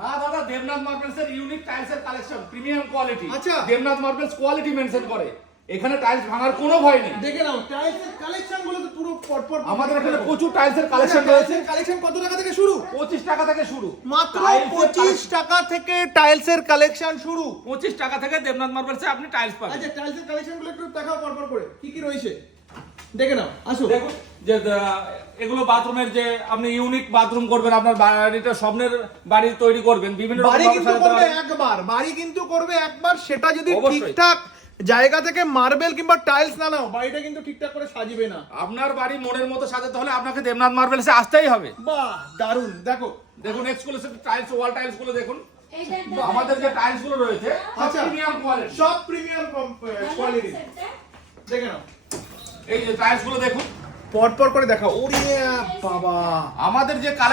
না দাদা দেবনাথ মার্বেলস এর ইউনিক টাইলস এর কালেকশন প্রিমিয়াম কোয়ালিটি আচ্ছা। দেবনাথ মার্বেলস কোয়ালিটি মেনশন করে। এখানে টাইলস ভাঙার কোনো ভয় নেই। দেখে নাও টাইলসের কালেকশনগুলো তো পুরো পটপট আমাদের এখানে প্রচুর টাইলস এর কালেকশন রয়েছে। কালেকশন কত টাকা থেকে শুরু? পঁচিশ টাকা থেকে শুরু। মাত্র Tiles এর পঁচিশ টাকা থেকে টাইলসের কালেকশন শুরু। পঁচিশ টাকা থেকে দেবনাথ মার্বেলস আপনি টাইলস পাবেন। আচ্ছা কালেকশনগুলো একটু দেখাও পরপর করে। কি কি রয়েছে? দেখে নাও আসো। দেখুন যে এগুলো বাথরুমের যে আপনি ইউনিক বাথরুম করবেন আপনার বাড়িটা স্বপ্নের বাড়ি তৈরি করবেন। বিভিন্ন বাড়ি কিন্তু করবে একবার বাড়ি কিন্তু করবে একবার সেটা যদি ঠিকঠাক জায়গা থেকে মার্বেল কিংবা টাইলস না নাও বাড়িটা কিন্তু ঠিকঠাক করে সাজিবে না। আপনার বাড়ি মনের মতো সাজাতে হলে আপনাকে দেবনাথ মার্বেলসে আসতেই হবে। বাহ দারুণ দেখো দেখুন এক্সক্লুসিভ টাইলস ওয়াল টাইলসগুলো দেখুন। আমাদের যে টাইলসগুলো রয়েছে আচ্ছা। প্রিমিয়াম কোয়ালিটি সব প্রিমিয়াম কোয়ালিটি দেখে নাও। এই যে টাইলসগুলো দেখুন। পরপর করে দেখা। ওরে বাবা। আমাদের যে কালেকশন